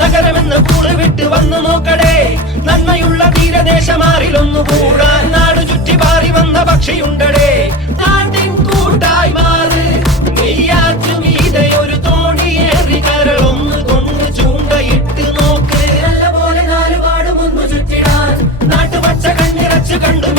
നഗരമെന്ന് കൂട് വിട്ട് വന്നു നോക്കടേ, നന്മയുള്ള തീരദേശമാറിലൊന്നു കൂടാൻ. നാടു ചുറ്റി പാറി വന്ന പക്ഷിയുണ്ടടേ, നാട്ടിൻ കൂട്ടായി മാറ്. നെയ്യാറ്റുമീതെ ഒരു തോണിയേറി കരളൊന്ന് കൊണ്ട് ചൂണ്ടയിട്ട് നോക്ക്. നല്ല പോലെ നാലുപാടുമൊന്നു ചുറ്റിടാൻ, നാട്ടുപച്ച കണ്ണിറച്ചു കണ്ടു